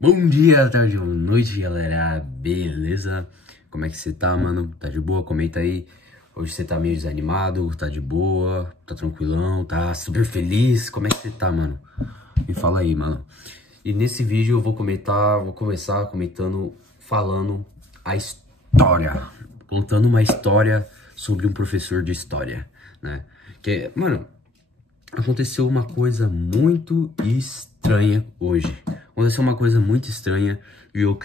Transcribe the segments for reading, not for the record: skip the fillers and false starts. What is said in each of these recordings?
Bom dia, tarde ou noite, galera. Beleza? Como é que você tá, mano? Tá de boa? Comenta aí. Hoje você tá meio desanimado, tá de boa, tá tranquilão, tá super feliz. Como é que você tá, mano? Me fala aí, mano. E nesse vídeo eu vou começar comentando, falando a história. Contando uma história sobre um professor de história, né? Que, mano, aconteceu uma coisa muito estranha hoje. Aconteceu uma coisa muito estranha e eu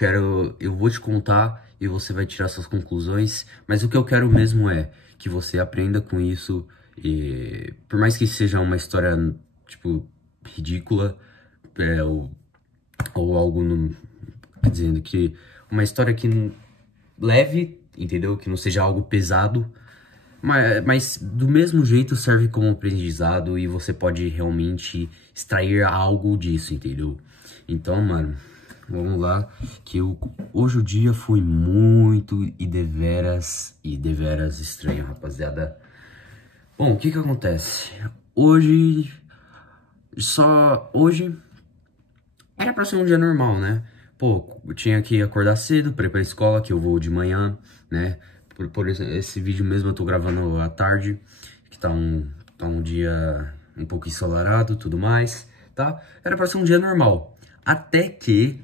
vou te contar e você vai tirar suas conclusões, mas o que eu quero mesmo é que você aprenda com isso e por mais que seja uma história, tipo, ridícula, ou algo dizendo que uma história que leve, entendeu? Que não seja algo pesado, mas do mesmo jeito serve como aprendizado e você pode realmente extrair algo disso, entendeu? Então, mano, vamos lá, que hoje o dia foi muito e deveras estranho, rapaziada. Bom, o que que acontece? Hoje era pra ser um dia normal, né? Pô, eu tinha que acordar cedo pra ir pra escola, que eu vou de manhã, né? Por esse vídeo mesmo eu tô gravando à tarde, que tá um dia um pouco ensolarado e tudo mais, tá? Era pra ser um dia normal. Até que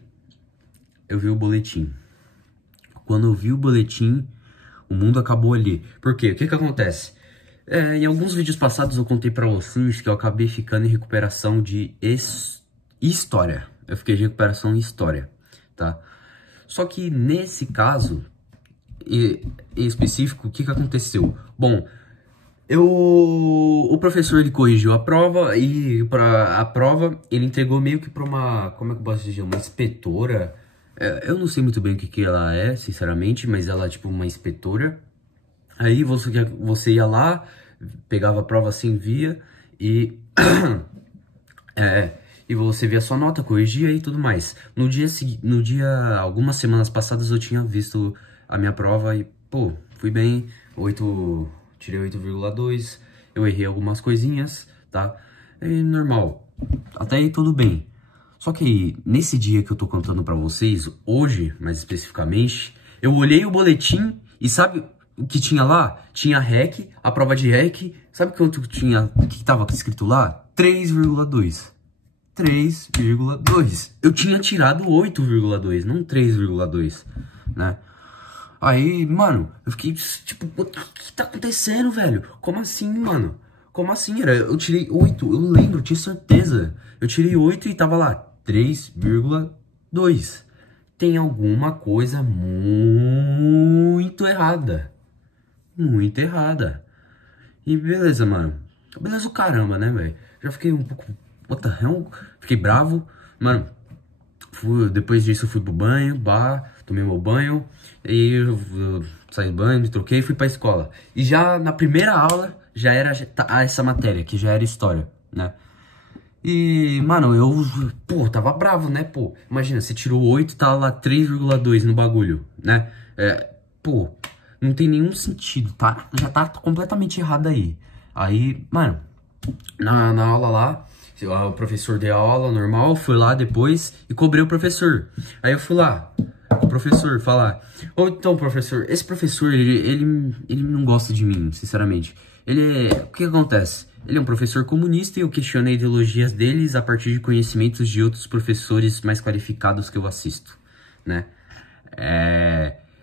eu vi o boletim. Quando eu vi o boletim, o mundo acabou ali. Por quê? O que que acontece? Em alguns vídeos passados eu contei pra vocês que eu acabei ficando em recuperação de história. Eu fiquei de recuperação em história, tá? Só que nesse caso, em específico, o que que aconteceu? Bom, o professor ele corrigiu a prova e para a prova ele entregou meio que para uma, como é que eu posso dizer, uma inspetora. Eu não sei muito bem o que que ela é, sinceramente, mas ela é tipo uma inspetora. Aí você ia lá, pegava a prova assim, via e e você via sua nota, corrigia e tudo mais. No dia, algumas semanas passadas eu tinha visto a minha prova e, pô, fui bem, tirei 8,2, eu errei algumas coisinhas, tá? É normal, até aí tudo bem. Só que nesse dia que eu tô contando pra vocês, hoje, mais especificamente, eu olhei o boletim e sabe o que tinha lá? Tinha REC, a prova de REC, sabe quanto tinha, que tava escrito lá? 3,2. 3,2. Eu tinha tirado 8,2, não 3,2, né? Aí, mano, eu fiquei tipo, o que tá acontecendo, velho? Como assim, mano? Como assim? Eu tirei 8, eu lembro, tinha certeza. Eu tirei 8 e tava lá, 3,2. Tem alguma coisa muito errada. Muito errada. E beleza, mano. Beleza o caramba, né, velho? Já fiquei um pouco... What the hell? Fiquei bravo. Mano, depois disso eu fui pro banho, tomei meu banho. E eu saí do banho, me troquei e fui pra escola. E já na primeira aula, já era essa matéria, que já era história, né? E, mano, pô, tava bravo, né, pô? Imagina, você tirou 8 e tá lá 3,2 no bagulho, né? Pô, não tem nenhum sentido, tá? Já tá completamente errado aí. Aí, mano, na aula lá, o professor deu a aula normal, fui lá depois e cobrei o professor. Aí eu fui lá, o professor falar: ô, então, professor, esse professor, ele não gosta de mim, sinceramente. O que acontece? Ele é um professor comunista e eu questionei ideologias deles a partir de conhecimentos de outros professores mais qualificados que eu assisto, né?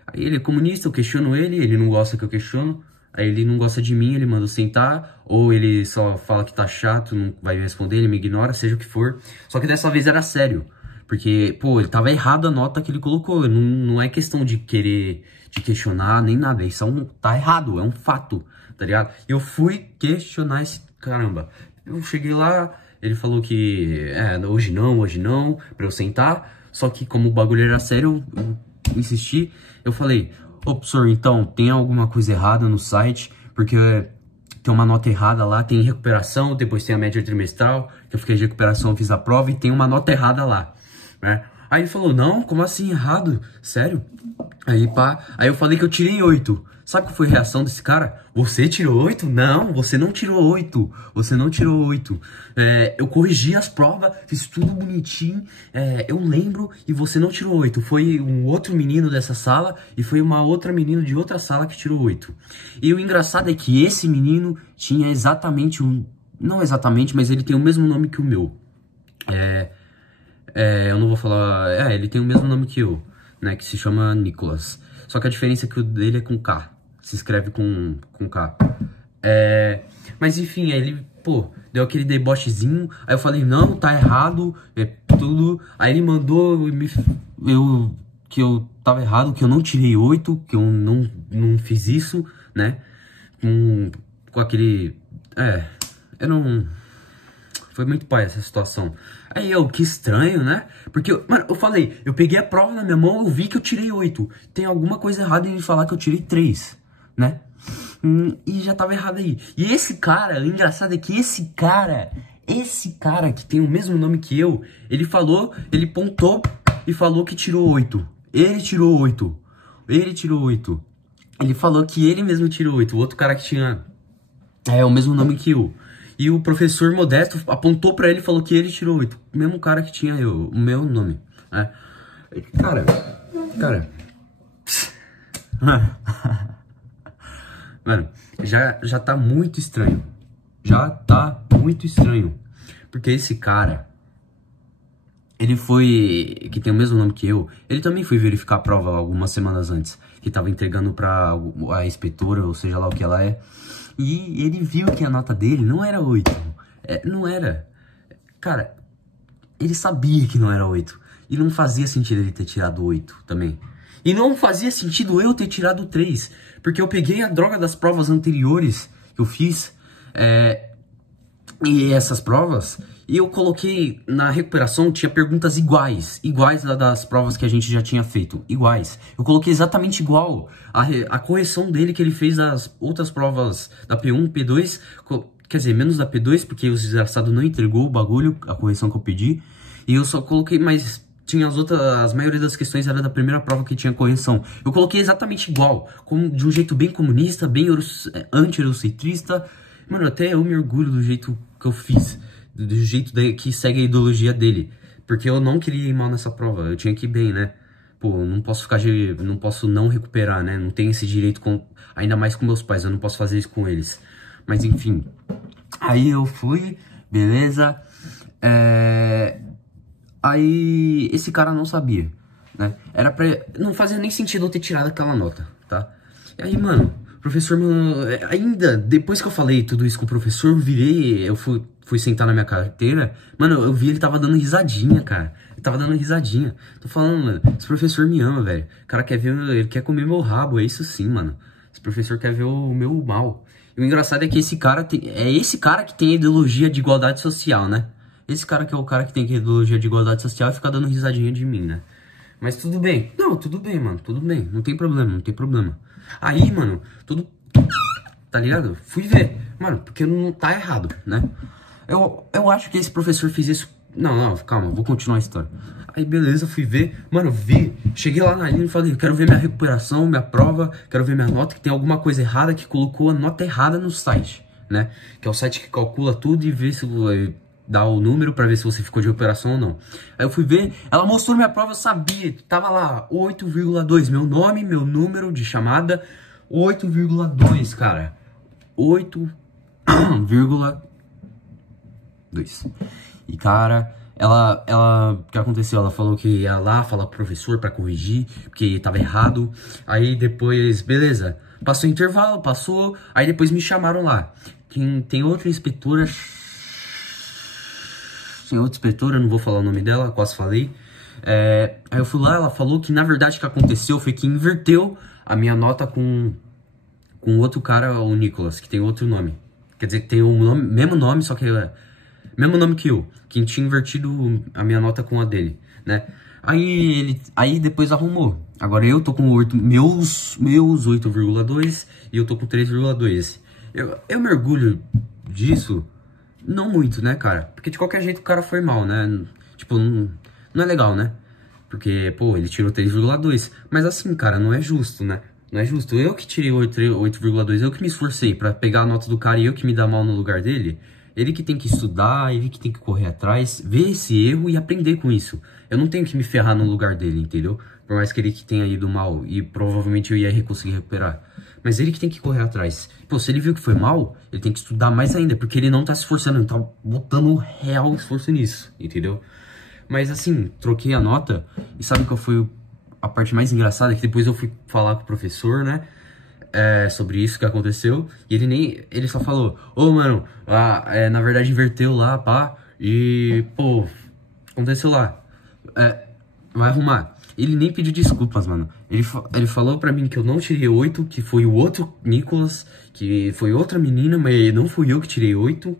Aí ele é comunista, eu questiono ele não gosta que eu questiono. Aí ele não gosta de mim, ele manda eu sentar, ou ele só fala que tá chato, não vai me responder, ele me ignora, seja o que for. Só que dessa vez era sério, porque, pô, ele tava errado a nota que ele colocou, não é questão de querer, de questionar, nem nada, isso tá errado, é um fato, tá ligado? Eu fui questionar esse caramba. Eu cheguei lá, ele falou que, hoje não, pra eu sentar, só que como o bagulho era sério, eu insisti, eu falei: ô, professor, então, tem alguma coisa errada no site? Porque tem uma nota errada lá, tem recuperação, depois tem a média trimestral, que eu fiquei de recuperação, fiz a prova e tem uma nota errada lá, né? Aí ele falou: não, como assim errado? Sério? Aí, pá, aí eu falei que eu tirei 8. Sabe qual foi a reação desse cara? Você tirou 8? Não, você não tirou 8. Você não tirou 8. Eu corrigi as provas, fiz tudo bonitinho. Eu lembro e você não tirou 8. Foi um outro menino dessa sala e foi uma outra menina de outra sala que tirou 8. E o engraçado é que esse menino tinha exatamente um... Não exatamente, mas ele tem o mesmo nome que o meu. Eu não vou falar... ele tem o mesmo nome que eu, né? Que se chama Nicolas. Só que a diferença é que o dele é com K. Se escreve com K. Mas enfim, aí ele, pô, deu aquele debochezinho. Aí eu falei, não, tá errado, tudo. Aí ele mandou que eu tava errado, que eu não tirei 8, que eu não fiz isso, né? Com aquele... eu não... Foi muito pai essa situação. Aí que estranho, né? Porque, mano, eu falei, eu peguei a prova na minha mão, eu vi que eu tirei 8. Tem alguma coisa errada em falar que eu tirei 3, né? E já tava errado aí. E esse cara, o engraçado é que esse cara que tem o mesmo nome que eu, ele pontou e falou que tirou 8. Ele tirou 8. Ele falou que ele mesmo tirou 8. O outro cara que tinha o mesmo nome que eu. E o professor Modesto apontou pra ele e falou que ele tirou 8. O mesmo cara que tinha o meu nome, né? Cara. Mano, já tá muito estranho. Porque esse cara, ele foi, que tem o mesmo nome que eu, ele também foi verificar a prova algumas semanas antes. Que tava entregando pra a inspetora, ou seja lá o que ela é. E ele viu que a nota dele não era 8. Não era. Cara, ele sabia que não era 8. E não fazia sentido ele ter tirado 8 também. E não fazia sentido eu ter tirado 3. Porque eu peguei a droga das provas anteriores que eu fiz. E essas provas... E eu coloquei na recuperação, tinha perguntas iguais das provas que a gente já tinha feito, iguais. Eu coloquei exatamente igual a correção dele que ele fez das outras provas da P1, P2, quer dizer, menos da P2, porque o desgraçado não entregou o bagulho, a correção que eu pedi. E eu só coloquei, mas tinha a maioria das questões era da primeira prova que tinha correção. Eu coloquei exatamente igual, de um jeito bem comunista, bem anti-eurocentrista. Mano, até eu me orgulho do jeito que eu fiz. Do jeito que segue a ideologia dele. Porque eu não queria ir mal nessa prova. Eu tinha que ir bem, né? Pô, não posso não recuperar, né? Não tenho esse direito, ainda mais com meus pais. Eu não posso fazer isso com eles. Mas enfim. Aí eu fui, beleza. Aí esse cara não sabia, né? Não fazia nem sentido eu ter tirado aquela nota, tá? E aí, mano, o professor, ainda depois que eu falei tudo isso com o professor, eu fui sentar na minha carteira, mano, eu vi ele tava dando risadinha, cara. Ele tava dando risadinha. Tô falando, mano, esse professor me ama, velho. O cara ele quer comer meu rabo, é isso sim, mano. Esse professor quer ver o meu mal. E o engraçado é que esse cara que tem a ideologia de igualdade social, né? Esse cara que é o cara que tem a ideologia de igualdade social e fica dando risadinha de mim, né? Mas tudo bem. Não, tudo bem, mano, tudo bem. Não tem problema. Aí, mano, tá ligado? Fui ver. Mano, porque não tá errado, né? Eu acho que esse professor fez isso... Não, calma, vou continuar a história. Aí, beleza, fui ver. Mano, cheguei lá na linha e falei, quero ver minha recuperação, minha prova, quero ver minha nota, que tem alguma coisa errada, que colocou a nota errada no site, né? Que é o site que calcula tudo e vê se dá o número pra ver se você ficou de recuperação ou não. Aí eu fui ver, ela mostrou minha prova, eu sabia, tava lá, 8,2, meu nome, meu número de chamada, 8,2, cara. 8,2. E, cara, o que aconteceu? Ela falou que ia lá falar pro professor pra corrigir, porque tava errado. Aí depois, beleza, passou o intervalo, aí depois me chamaram lá. Tem outra inspetora, não vou falar o nome dela, quase falei. Aí eu fui lá, ela falou que na verdade o que aconteceu foi que inverteu a minha nota com outro cara, o Nicolas, que tem outro nome. Quer dizer, que tem o mesmo nome, só que mesmo nome que eu, que tinha invertido a minha nota com a dele, né? Aí depois arrumou. Agora eu tô com meus 8,2 e eu tô com 3,2. Eu me orgulho disso, não muito, né, cara? Porque de qualquer jeito o cara foi mal, né? Tipo, não é legal, né? Porque, pô, ele tirou 3,2. Mas assim, cara, não é justo, né? Não é justo. Eu que tirei 8,2, eu que me esforcei pra pegar a nota do cara e eu que me dá mal no lugar dele. Ele que tem que estudar, ele que tem que correr atrás, ver esse erro e aprender com isso. Eu não tenho que me ferrar no lugar dele, entendeu? Por mais que ele que tenha ido mal e provavelmente eu ia conseguir recuperar. Mas ele que tem que correr atrás. Pô, se ele viu que foi mal, ele tem que estudar mais ainda, porque ele não tá se esforçando, ele tá botando real esforço nisso, entendeu? Mas assim, troquei a nota e sabe qual foi a parte mais engraçada? Que depois eu fui falar com o professor, né? Sobre isso que aconteceu. E ele só falou, ô mano, na verdade inverteu lá, pá. E, pô, aconteceu lá. Vai arrumar. Ele nem pediu desculpas, mano. Ele falou pra mim que eu não tirei 8, que foi o outro Nicolas, que foi outra menina, mas não fui eu que tirei 8.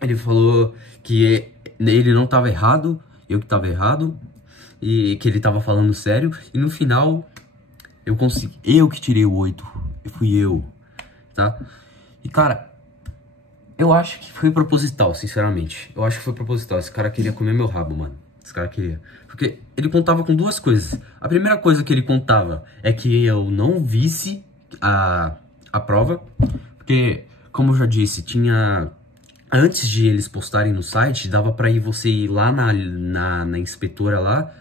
Ele falou que ele não tava errado, eu que tava errado, e que ele tava falando sério. E no final, eu que tirei o 8, fui eu, tá? E cara, eu acho que foi proposital, sinceramente. Eu acho que foi proposital. Esse cara queria comer meu rabo, mano. Esse cara queria. Porque ele contava com duas coisas. A primeira coisa que ele contava é que eu não visse a prova. Porque, como eu já disse, tinha... Antes de eles postarem no site, dava pra você ir lá na inspetora lá,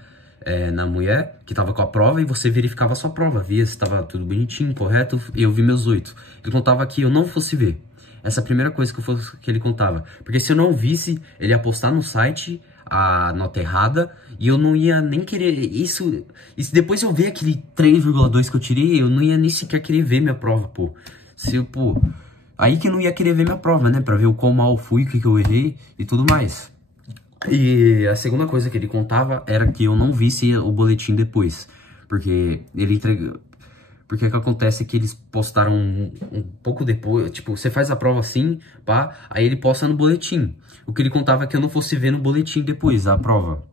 na mulher, que tava com a prova, e você verificava a sua prova, via se tava tudo bonitinho, correto, e eu vi meus 8. Ele contava que eu não fosse ver. Essa é a primeira coisa que ele contava. Porque se eu não visse, ele ia postar no site a nota errada, e eu não ia nem querer isso. E se depois eu ver aquele 3,2 que eu tirei, eu não ia nem sequer querer ver minha prova, pô. Aí que eu não ia querer ver minha prova, né? Pra ver o quão mal fui, o que eu errei e tudo mais. E a segunda coisa que ele contava era que eu não visse o boletim depois. Porque ele entregou... Porque o que acontece é que eles postaram um pouco depois, tipo, você faz a prova assim, pá, aí ele posta no boletim. O que ele contava é que eu não fosse ver no boletim depois, a prova,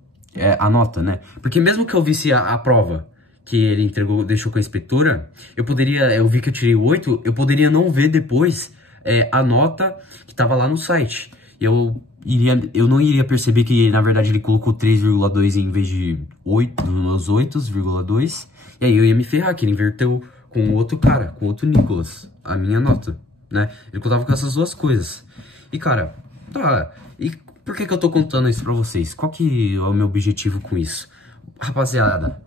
a nota, né? Porque mesmo que eu visse a prova que ele entregou, deixou com a inspetora, eu vi que eu tirei 8, eu poderia não ver depois a nota que tava lá no site. Eu não iria perceber que, na verdade, ele colocou 3,2 em vez de 8, nos meus 8,2. E aí eu ia me ferrar, que ele inverteu com o outro cara, com o outro Nicolas, a minha nota, né? Ele contava com essas duas coisas. E, cara, tá... E por que eu tô contando isso pra vocês? Qual que é o meu objetivo com isso? Rapaziada,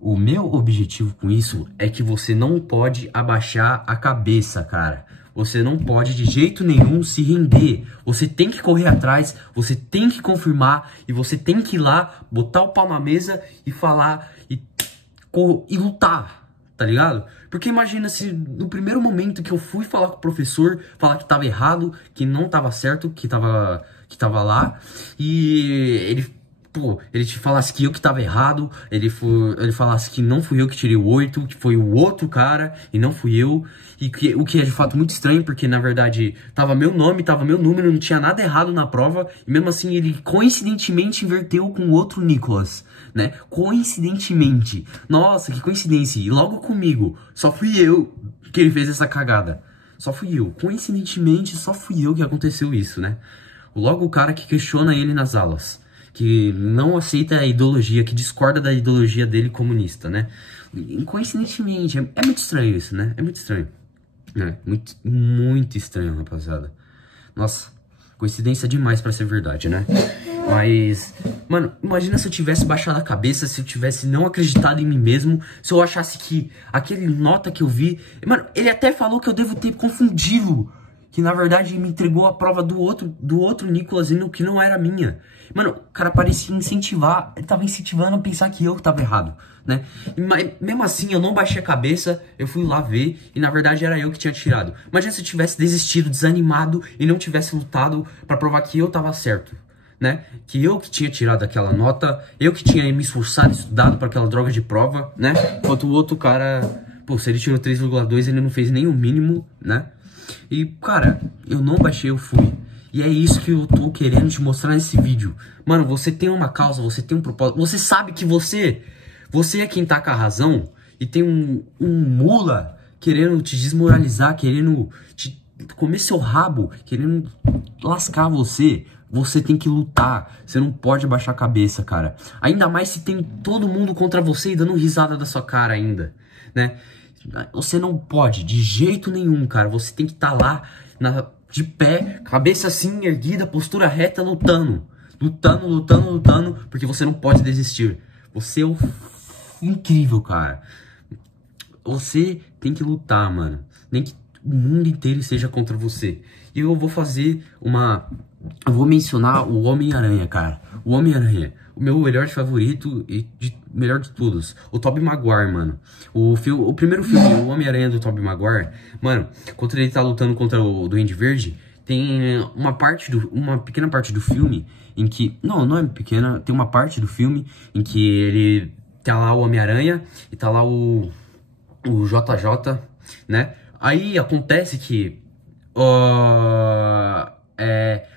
o meu objetivo com isso é que você não pode abaixar a cabeça, cara. Você não pode de jeito nenhum se render. Você tem que correr atrás, você tem que confirmar e você tem que ir lá, botar o pau na mesa e falar e lutar, tá ligado? Porque imagina se no primeiro momento que eu fui falar com o professor, falar que tava errado, que não tava certo, que tava lá, e ele te falasse que eu que tava errado, ele falasse que não fui eu que tirei o 8, que foi o outro cara e não fui eu, o que é de fato muito estranho, porque na verdade tava meu nome, tava meu número, não tinha nada errado na prova, e mesmo assim ele coincidentemente inverteu com o outro Nicolas, né? Coincidentemente. Nossa, que coincidência. E logo comigo, só fui eu que ele fez essa cagada. Só fui eu. Coincidentemente, só fui eu que aconteceu isso, né? Logo o cara que questiona ele nas aulas, que não aceita a ideologia, que discorda da ideologia dele comunista, né? E, coincidentemente, é muito estranho isso, né? É muito estranho. Muito, muito estranho, rapaziada. Nossa, coincidência demais pra ser verdade, né? Mas, mano, imagina se eu tivesse baixado a cabeça, se eu tivesse não acreditado em mim mesmo, se eu achasse que aquele nota que eu vi... Mano, ele até falou que eu devo ter confundido, que na verdade me entregou a prova do outro Nicolas, que não era minha. Mano, o cara parecia incentivar, ele tava incentivando a pensar que eu tava errado, né? Mas mesmo assim, eu não baixei a cabeça, eu fui lá ver, e na verdade era eu que tinha tirado. Imagina se eu tivesse desistido, desanimado, e não tivesse lutado pra provar que eu tava certo, né? Que eu que tinha tirado aquela nota, eu que tinha me esforçado, estudado para aquela droga de prova, né? Enquanto o outro cara, pô, se ele tirou 3,2, ele não fez nem o mínimo, né? E, cara, eu não baixei, eu fui. E é isso que eu tô querendo te mostrar nesse vídeo. Mano, você tem uma causa, você tem um propósito, você sabe que você é quem tá com a razão, e tem um mula querendo te desmoralizar, querendo te comer seu rabo, querendo lascar você. Você tem que lutar. Você não pode baixar a cabeça, cara. Ainda mais se tem todo mundo contra você e dando risada da sua cara ainda, né? Você não pode, de jeito nenhum, cara. Você tem que estar lá, de pé, cabeça assim, erguida, postura reta, lutando. Lutando, lutando, lutando, porque você não pode desistir. Você é incrível, cara. Você tem que lutar, mano. Nem que o mundo inteiro esteja contra você. E eu vou fazer eu vou mencionar o Homem-Aranha, cara. O Homem-Aranha. O meu herói favorito e melhor de todos. O Tobey Maguire, mano. O primeiro filme, o Homem-Aranha do Tobey Maguire. Mano, quando ele tá lutando contra o Duende Verde, tem uma pequena parte do filme em que... Não é pequena. Tem uma parte do filme em que ele... Tá lá o Homem-Aranha e tá lá o JJ, né? Aí acontece que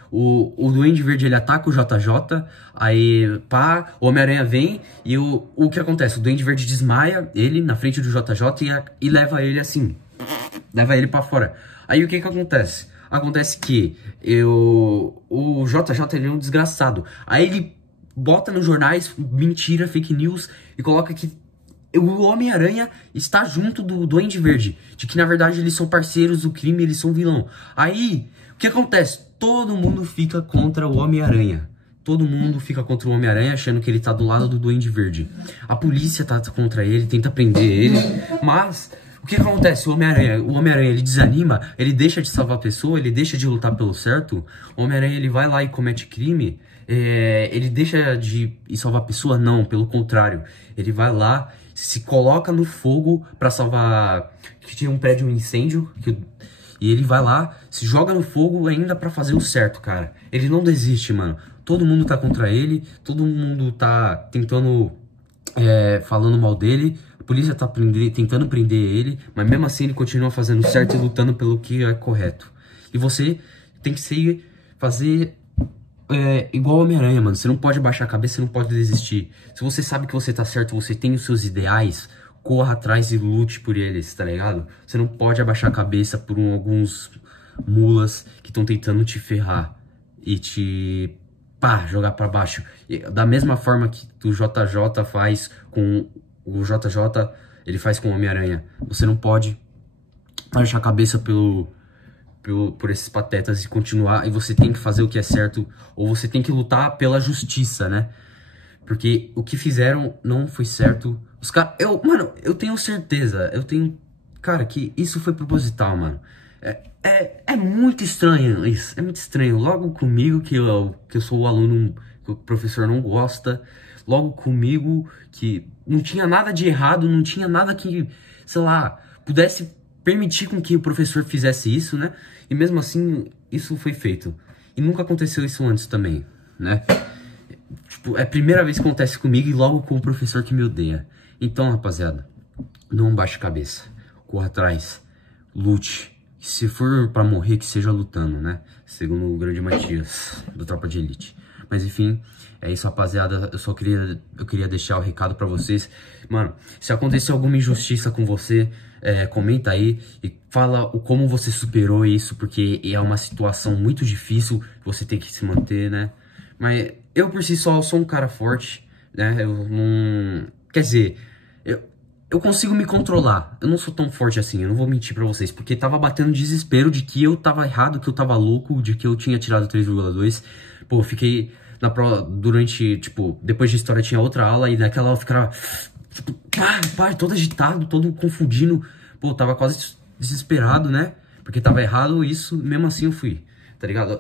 o Duende Verde ele ataca o JJ, aí pá, o Homem-Aranha vem e o que acontece? O Duende Verde desmaia ele na frente do JJ e leva ele assim, leva ele pra fora. Aí o que acontece? Acontece que o JJ ele é um desgraçado. Aí ele bota nos jornais mentira, fake news e coloca que o Homem-Aranha está junto do Duende Verde. De que, na verdade, eles são parceiros do crime, eles são vilão. Aí, o que acontece? Todo mundo fica contra o Homem-Aranha. Todo mundo fica contra o Homem-Aranha, achando que ele tá do lado do Duende Verde. A polícia tá contra ele, tenta prender ele. Mas, o que acontece? O Homem-Aranha, ele desanima, ele deixa de salvar a pessoa, ele deixa de lutar pelo certo. O Homem-Aranha, ele vai lá e comete crime. Ele deixa de salvar a pessoa? Não, pelo contrário. Ele vai lá, se coloca no fogo pra salvar... Que tinha um prédio, um incêndio, e ele vai lá, se joga no fogo ainda pra fazer o certo, cara. Ele não desiste, mano. Todo mundo tá contra ele, todo mundo tá tentando... falando mal dele. A polícia tá tentando prender ele, mas mesmo assim ele continua fazendo o certo e lutando pelo que é correto. E você tem que fazer... igual o Homem-Aranha, mano. Você não pode baixar a cabeça, você não pode desistir. Se você sabe que você tá certo, você tem os seus ideais, corra atrás e lute por eles, tá ligado? Você não pode abaixar a cabeça por alguns mulas que estão tentando te ferrar e te, jogar pra baixo. Da mesma forma que o JJ faz com o JJ, ele faz com o Homem-Aranha. Você não pode baixar a cabeça por esses patetas e continuar, e você tem que fazer o que é certo, ou você tem que lutar pela justiça, né? Porque o que fizeram não foi certo. Os caras, mano, eu tenho certeza, cara, que isso foi proposital, mano. É muito estranho isso, é muito estranho. Logo comigo, que eu sou o aluno que o professor não gosta, logo comigo, que não tinha nada de errado, não tinha nada que, sei lá, pudesse permitir com que o professor fizesse isso, né? E mesmo assim, isso foi feito. E nunca aconteceu isso antes também, né? Tipo, é a primeira vez que acontece comigo e logo com o professor que me odeia. Então, rapaziada, não baixe a cabeça. Corra atrás. Lute. Se for pra morrer, que seja lutando, né? Segundo o grande Matias, do Tropa de Elite. Mas enfim, é isso, rapaziada. Eu queria deixar o recado pra vocês. Mano, se acontecer alguma injustiça com você, comenta aí e fala como você superou isso, porque é uma situação muito difícil, você tem que se manter, né? Mas eu por si só sou um cara forte, né? Eu não... Quer dizer, eu consigo me controlar. Eu não sou tão forte assim, eu não vou mentir pra vocês, porque tava batendo desespero de que eu tava errado, que eu tava louco, de que eu tinha tirado 3,2. Pô, eu fiquei na prova durante, tipo, depois de história tinha outra aula, e naquela aula eu ficava... todo agitado, todo confundindo. Pô, tava quase desesperado, né? Porque tava errado isso, mesmo assim eu fui, tá ligado?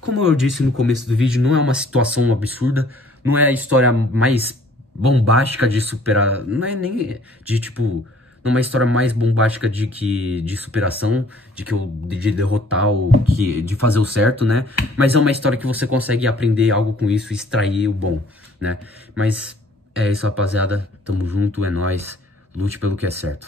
Como eu disse no começo do vídeo, não é uma situação absurda, não é a história mais bombástica de superar, não é nem de, tipo, não é uma história mais bombástica de superação, de derrotar, de fazer o certo, né? Mas é uma história que você consegue aprender algo com isso e extrair o bom, né? Mas... é isso, rapaziada. Tamo junto, é nóis. Lute pelo que é certo.